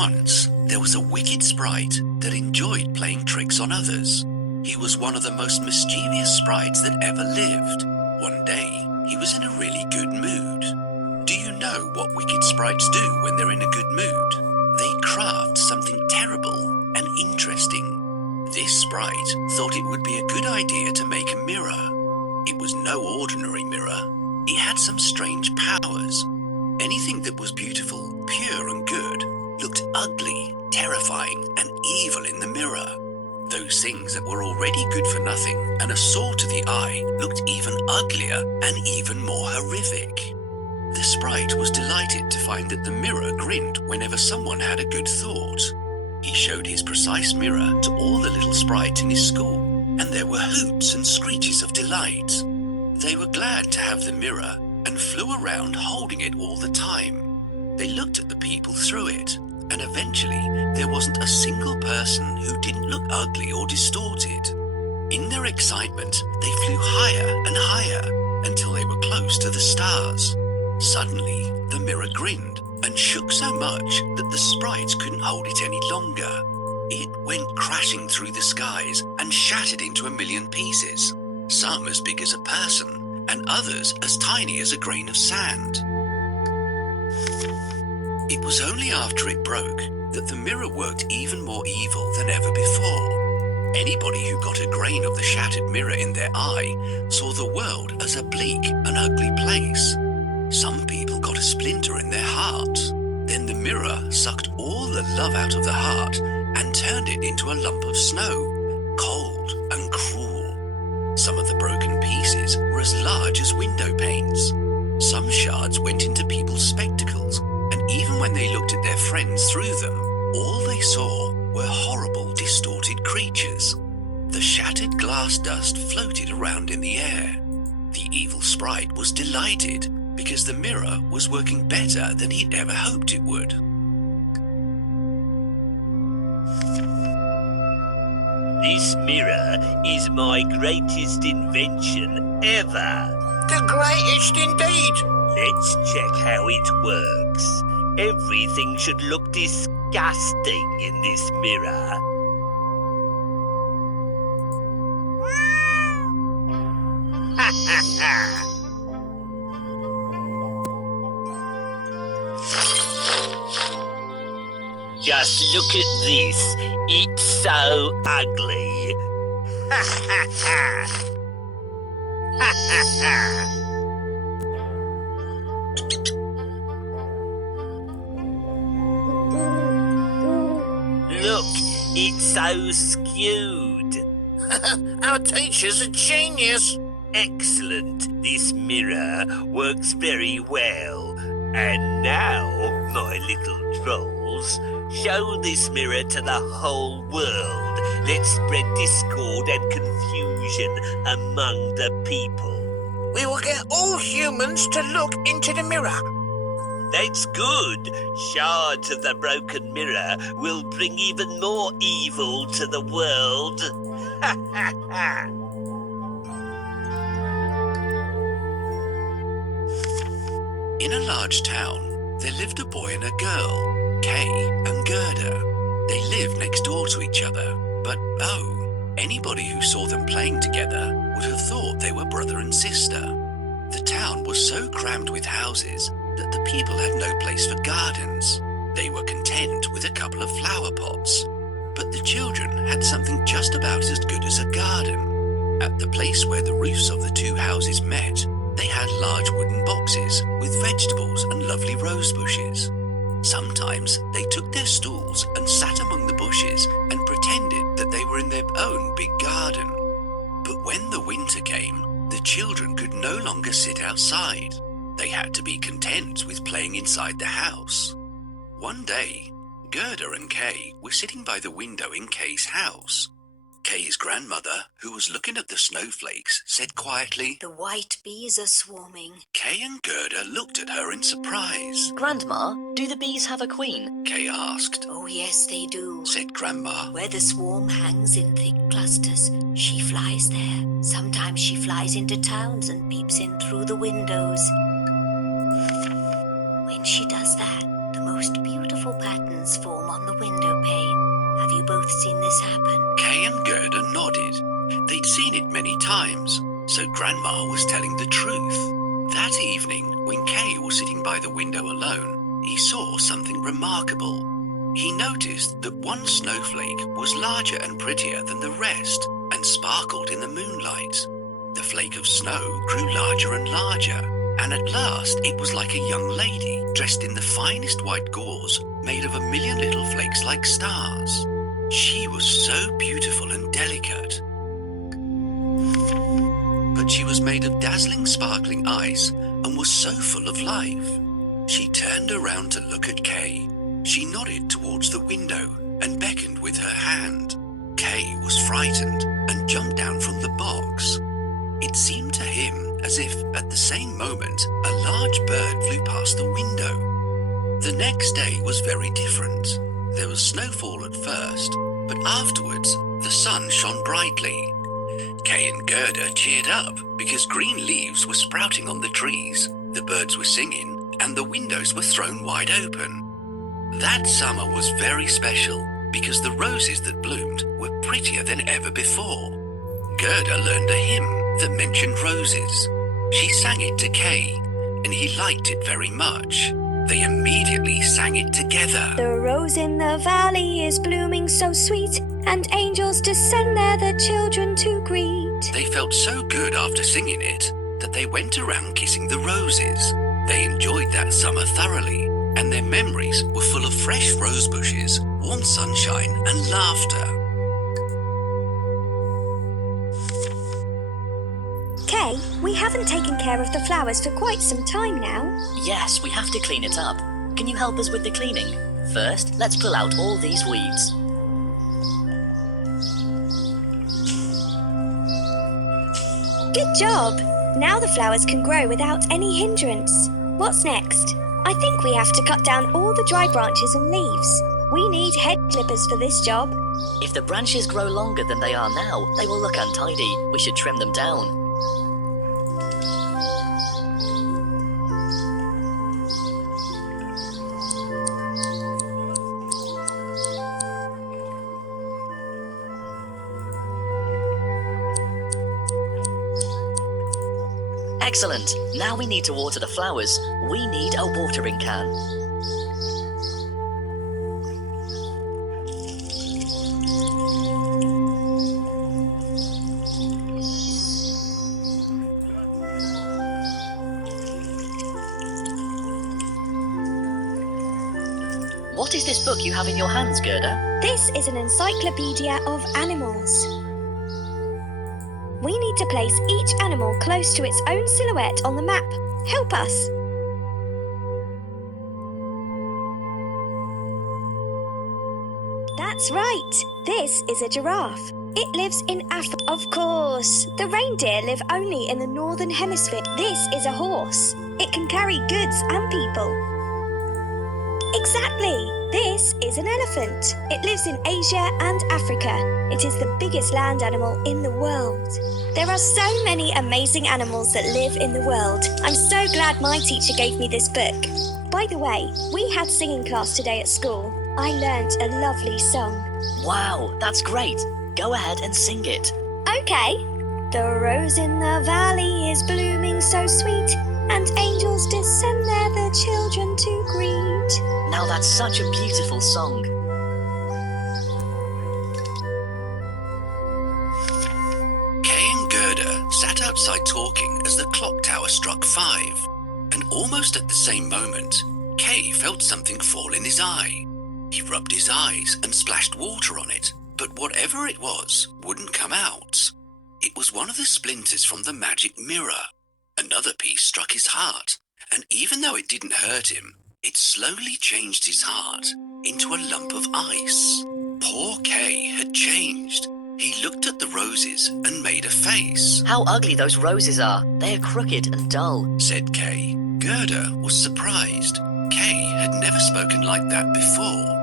Once, there was a wicked sprite that enjoyed playing tricks on others. He was one of the most mischievous sprites that ever lived. One day, he was in a really good mood. Do you know what wicked sprites do when they're in a good mood? They craft something terrible and interesting. This sprite thought it would be a good idea to make a mirror. It was no ordinary mirror. It had some strange powers. Anything that was beautiful, pure and good looked ugly, terrifying and evil in the mirror. Those things that were already good for nothing and a sore to the eye looked even uglier and even more horrific. The sprite was delighted to find that the mirror grinned whenever someone had a good thought. He showed his precise mirror to all the little sprites in his school, and there were hoots and screeches of delight. They were glad to have the mirror and flew around holding it all the time. They looked at the people through it, and eventually there wasn't a single person who didn't look ugly or distorted. In their excitement, they flew higher and higher until they were close to the stars. Suddenly, the mirror grinned and shook so much that the sprites couldn't hold it any longer. It went crashing through the skies and shattered into a million pieces, some as big as a person and others as tiny as a grain of sand. It was only after it broke that the mirror worked even more evil than ever before. Anybody who got a grain of the shattered mirror in their eye saw the world as a bleak and ugly place. Some people got a splinter in their heart. Then the mirror sucked all the love out of the heart and turned it into a lump of snow, cold and cruel. Some of the broken pieces were as large as window panes. Some shards went into people's spectacles, and even when they looked at their friends through them, all they saw were horrible, distorted creatures. The shattered glass dust floated around in the air. The evil sprite was delighted because the mirror was working better than he'd ever hoped it would. This mirror is my greatest invention ever. The greatest indeed. Let's check how it works. Everything should look disgusting in this mirror. Ha ha ha! Just look at this. It's so ugly. Ha ha ha! Ha ha ha! Look, it's so skewed. Our teacher's a genius. Excellent. This mirror works very well. And now, my little trolls, show this mirror to the whole world. Let's spread discord and confusion among the people. We will get all humans to look into the mirror. That's good. Shards of the broken mirror will bring even more evil to the world. Ha ha ha! In a large town, there lived a boy and a girl, Kay and Gerda. They lived next door to each other, but anybody who saw them playing together would have thought they were brother and sister. The town was so crammed with houses that the people had no place for gardens. They were content with a couple of flower pots. But the children had something just about as good as a garden. At the place where the roofs of the two houses met, they had large wooden boxes with vegetables and lovely rose bushes. Sometimes they took their stools and sat among the bushes and pretended that they were in their own big garden. But when the winter came, the children could no longer sit outside. They had to be content with playing inside the house. One day, Gerda and Kay were sitting by the window in Kay's house. Kay's grandmother, who was looking at the snowflakes, said quietly, "The white bees are swarming." Kay and Gerda looked at her in surprise. Grandma, do the bees have a queen? Kay asked. "Oh yes, they do," said Grandma. "Where the swarm hangs in thick clusters, she flies there. Sometimes she flies into towns and peeps in through the windows. When she does that, the most beautiful patterns form on seen it many times, so Grandma was telling the truth. That evening, when Kay was sitting by the window alone, he saw something remarkable. He noticed that one snowflake was larger and prettier than the rest and sparkled in the moonlight. The flake of snow grew larger and larger, and at last it was like a young lady dressed in the finest white gauze made of 1,000,000 little flakes like stars. She was so beautiful and delicate. But she was made of dazzling sparkling ice and was so full of life. She turned around to look at Kay. She nodded towards the window and beckoned with her hand. Kay was frightened and jumped down from the box. It seemed to him as if, at the same moment, a large bird flew past the window. The next day was very different. There was snowfall at first, but afterwards the sun shone brightly. Kay and Gerda cheered up because green leaves were sprouting on the trees, the birds were singing, and the windows were thrown wide open. That summer was very special because the roses that bloomed were prettier than ever before. Gerda learned a hymn that mentioned roses. She sang it to Kay, and he liked it very much. They immediately sang it together. The rose in the valley is blooming so sweet, and angels descend there the children to greet. They felt so good after singing it that they went around kissing the roses. They enjoyed that summer thoroughly, and their memories were full of fresh rose bushes, warm sunshine, and laughter. Kay, we haven't taken care of the flowers for quite some time now. Yes, we have to clean it up. Can you help us with the cleaning? First, let's pull out all these weeds. Good job! Now the flowers can grow without any hindrance. What's next? I think we have to cut down all the dry branches and leaves. We need head clippers for this job. If the branches grow longer than they are now, they will look untidy. We should trim them down. Excellent. Now we need to water the flowers. We need a watering can. What is this book you have in your hands, Gerda? This is an encyclopedia of animals. We need to place each animal close to its own silhouette on the map. Help us! That's right. This is a giraffe. It lives in Africa. Of course. The reindeer live only in the northern hemisphere. This is a horse. It can carry goods and people. Exactly. This is an elephant. It lives in Asia and Africa. It is the biggest land animal in the world. There are so many amazing animals that live in the world. I'm so glad my teacher gave me this book. By the way, we had singing class today at school. I learnt a lovely song. Wow, that's great. Go ahead and sing it. Okay. The rose in the valley is blooming so sweet, and angels descend there the children to greet. Now that's such a beautiful song. Kay and Gerda sat outside talking as the clock tower struck 5. And almost at the same moment, Kay felt something fall in his eye. He rubbed his eyes and splashed water on it, but whatever it was wouldn't come out. It was one of the splinters from the magic mirror. Another piece struck his heart, and even though it didn't hurt him, it slowly changed his heart into a lump of ice. Poor Kay had changed. He looked at the roses and made a face. How ugly those roses are. They are crooked and dull, said Kay. Gerda was surprised. Kay had never spoken like that before.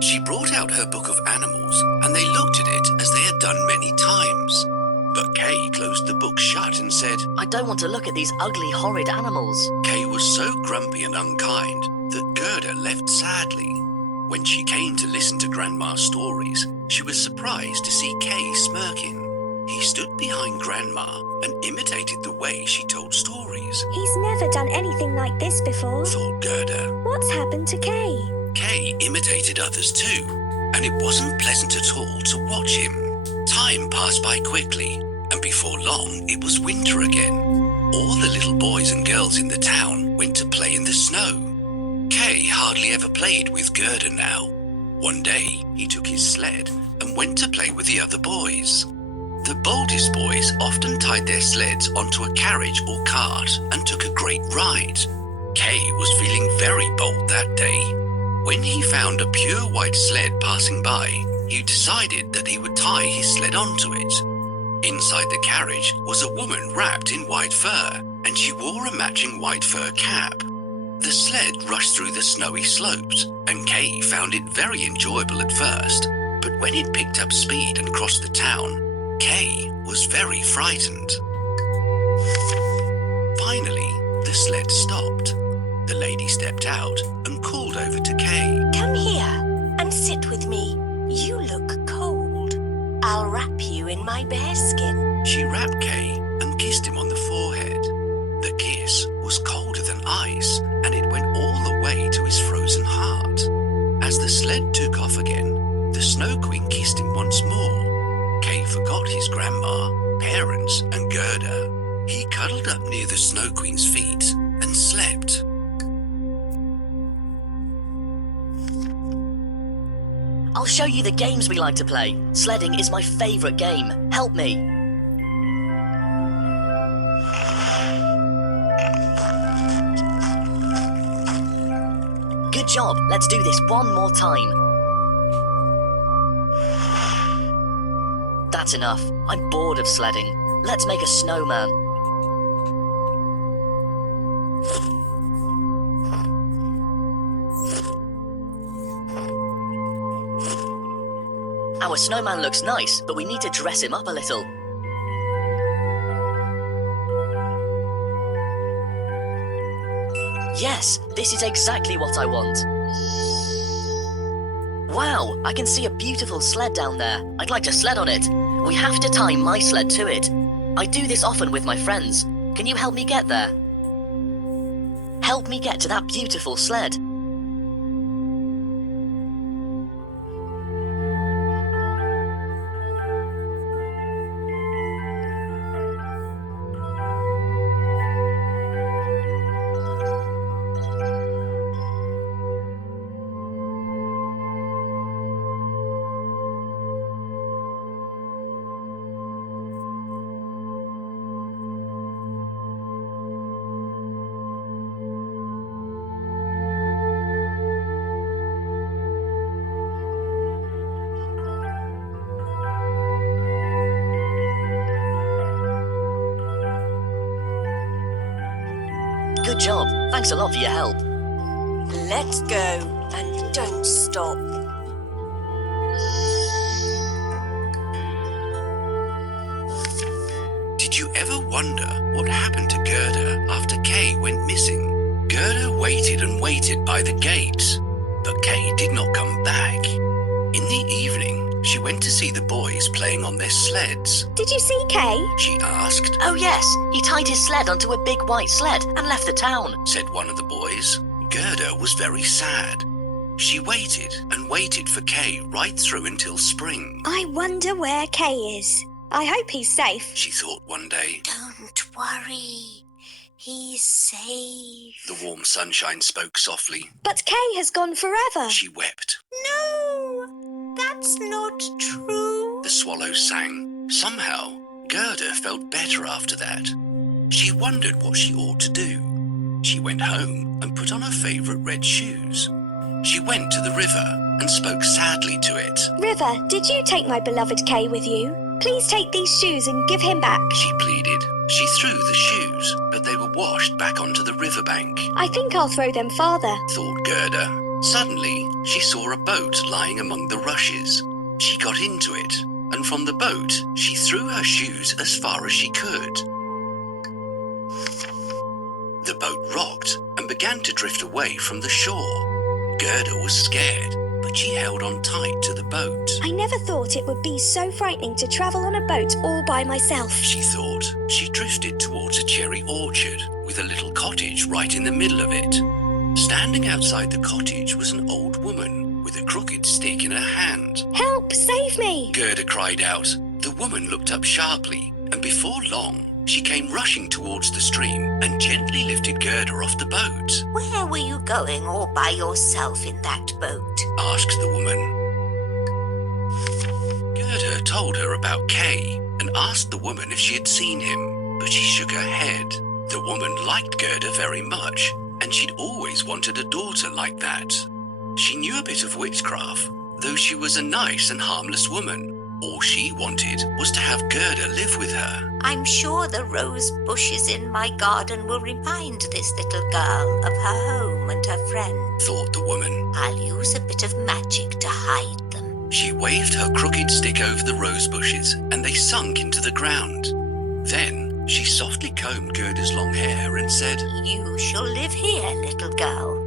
She brought out her book of animals, and they looked at it as they had done many times. But Kay closed the book shut and said, I don't want to look at these ugly, horrid animals. Kay was so grumpy and unkind that Gerda left sadly. When she came to listen to Grandma's stories, she was surprised to see Kay smirking. He stood behind Grandma and imitated the way she told stories. He's never done anything like this before, Thought Gerda. What's happened to Kay? Kay imitated others too, and it wasn't pleasant at all to watch him. Time passed by quickly, and before long it was winter again. All the little boys and girls in the town went to play in the snow. Kay hardly ever played with Gerda now. One day he took his sled and went to play with the other boys. The boldest boys often tied their sleds onto a carriage or cart and took a great ride. Kay was feeling very bold that day. When he found a pure white sled passing by, he decided that he would tie his sled onto it. Inside the carriage was a woman wrapped in white fur, and she wore a matching white fur cap. The sled rushed through the snowy slopes, and Kay found it very enjoyable at first. But when it picked up speed and crossed the town, Kay was very frightened. Finally, the sled stopped. The lady stepped out and called over to Kay. Come here and sit with me. You look cold. I'll wrap you in my bearskin. She wrapped Kay and kissed him on the forehead. The kiss was colder than ice, and it went all the way to his frozen heart. As the sled took off again, the Snow Queen kissed him once more. Kay forgot his grandma, parents, and Gerda. He cuddled up near the Snow Queen's feet and slept. I'll show you the games we like to play. Sledding is my favorite game. Help me. Good job. Let's do this one more time. That's enough. I'm bored of sledding. Let's make a snowman. Our snowman looks nice, but we need to dress him up a little. Yes, this is exactly what I want. Wow, I can see a beautiful sled down there. I'd like to sled on it. We have to tie my sled to it. I do this often with my friends. Can you help me get there? Help me get to that beautiful sled. Good job. Thanks a lot for your help. Let's go and don't stop. Did you ever wonder what happened to Gerda after Kay went missing? Gerda waited and waited by the gate, but Kay did not come back. In the evening, she went to see the boys playing on their sleds. Did you see Kay? She asked. Oh yes, he tied his sled onto a big white sled and left the town, Said one of the boys. Gerda was very sad. She waited and waited for Kay right through until spring. I wonder where Kay is. I hope he's safe. She thought one day. Don't worry. He's safe. The warm sunshine spoke softly. But Kay has gone forever. She wept. No, that's not true. The swallows sang. Somehow, Gerda felt better after that. She wondered what she ought to do. She went home and put on her favourite red shoes. She went to the river and spoke sadly to it. River, did you take my beloved Kay with you? Please take these shoes and give him back. She pleaded. She threw the shoes, but they were washed back onto the riverbank. I think I'll throw them farther. Thought Gerda. Suddenly, she saw a boat lying among the rushes. She got into it, and from the boat, she threw her shoes as far as she could. The boat rocked and began to drift away from the shore. Gerda was scared, but that she held on tight to the boat. I never thought it would be so frightening to travel on a boat all by myself. She thought. She drifted towards a cherry orchard with a little cottage right in the middle of it. Standing outside the cottage was an old woman with a crooked stick in her hand. Help! Save me! Gerda cried out. The woman looked up sharply, and before long, she came rushing towards the stream and gently lifted Gerda off the boat. Where were you going all by yourself in that boat? Asked the woman. Gerda told her about Kay and asked the woman if she had seen him, but she shook her head. The woman liked Gerda very much, and she'd always wanted a daughter like that. She knew a bit of witchcraft, though she was a nice and harmless woman. All she wanted was to have Gerda live with her. I'm sure the rose bushes in my garden will remind this little girl of her home and her friends. Thought the woman. I'll use a bit of magic to hide them. She waved her crooked stick over the rose bushes, and they sunk into the ground. Then she softly combed Gerda's long hair and said, You shall live here, little girl,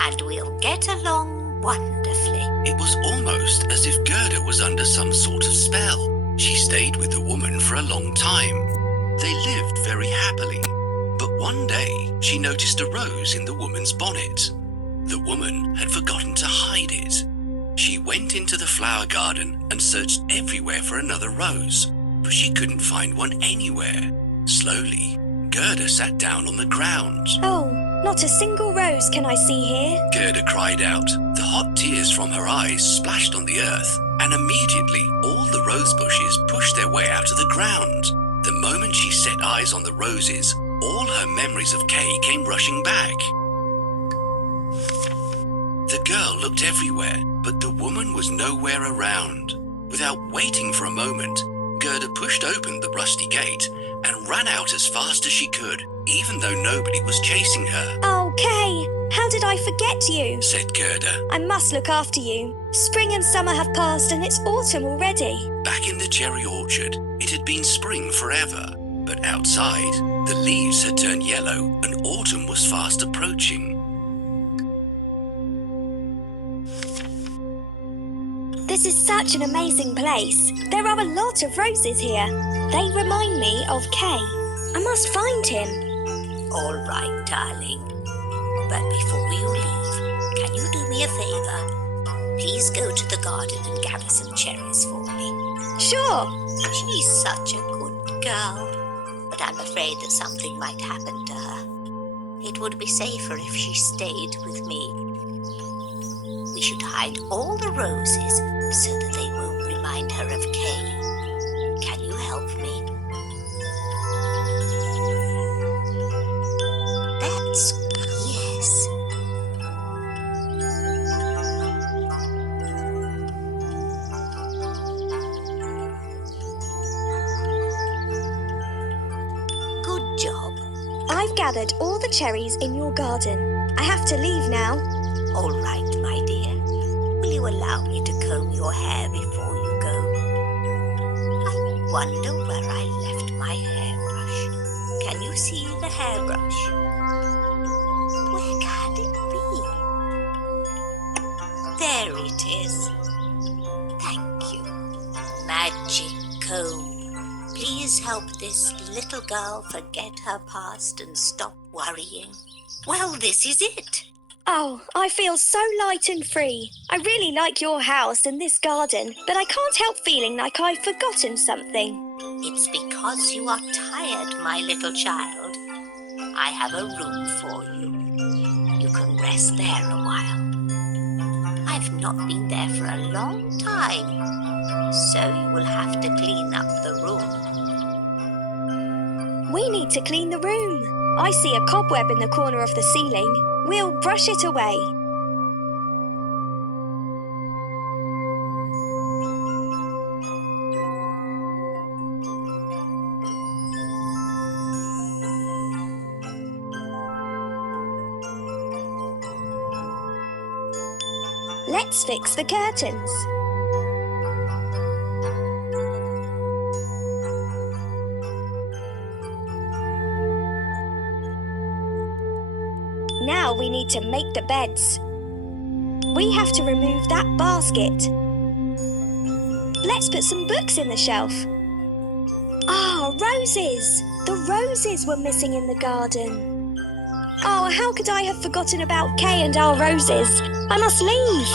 and we'll get along wonderfully. It was almost as if Gerda was under some sort of spell. She stayed with the woman for a long time. They lived very happily. But one day, she noticed a rose in the woman's bonnet. The woman had forgotten to hide it. She went into the flower garden and searched everywhere for another rose, but she couldn't find one anywhere. Slowly, Gerda sat down on the ground. Oh, not a single rose can I see here. Gerda cried out. The hot tears from her eyes splashed on the earth, and immediately all the rose bushes pushed their way out of the ground. The moment she set eyes on the roses, all her memories of Kay came rushing back. The girl looked everywhere, but the woman was nowhere around. Without waiting for a moment, Gerda pushed open the rusty gate and ran out as fast as she could, even though nobody was chasing her. Oh, Kay, how did I forget you? Said Gerda. I must look after you. Spring and summer have passed and it's autumn already. Back in the cherry orchard, it had been spring forever, but outside, the leaves had turned yellow and autumn was fast approaching. This is such an amazing place. There are a lot of roses here. They remind me of Kay. I must find him. All right, darling. But before you leave, can you do me a favor? Please go to the garden and gather some cherries for me. Sure. She's such a good girl, but I'm afraid that something might happen to her. It would be safer if she stayed with me. We should hide all the roses so that they won't remind her of Kay. Can you help me? That's yes. Good job. I've gathered all the cherries in your garden. I have to leave now. All right, my dear. Will you allow me to comb your hair before you go? I wonder where I left my hairbrush. Can you see the hairbrush? Where can it be? There it is. Thank you. Magic comb. Please help this little girl forget her past and stop worrying. Well, this is it. Oh, I feel so light and free. I really like your house and this garden, but I can't help feeling like I've forgotten something. It's because you are tired, my little child. I have a room for you. You can rest there a while. I've not been there for a long time, so you will have to clean up the room. We need to clean the room. I see a cobweb in the corner of the ceiling. We'll brush it away. Let's fix the curtains. Now we need to make the beds. We have to remove that basket. Let's put some books in the shelf. Ah, roses! The roses were missing in the garden. Oh, how could I have forgotten about Kay and our roses? I must leave.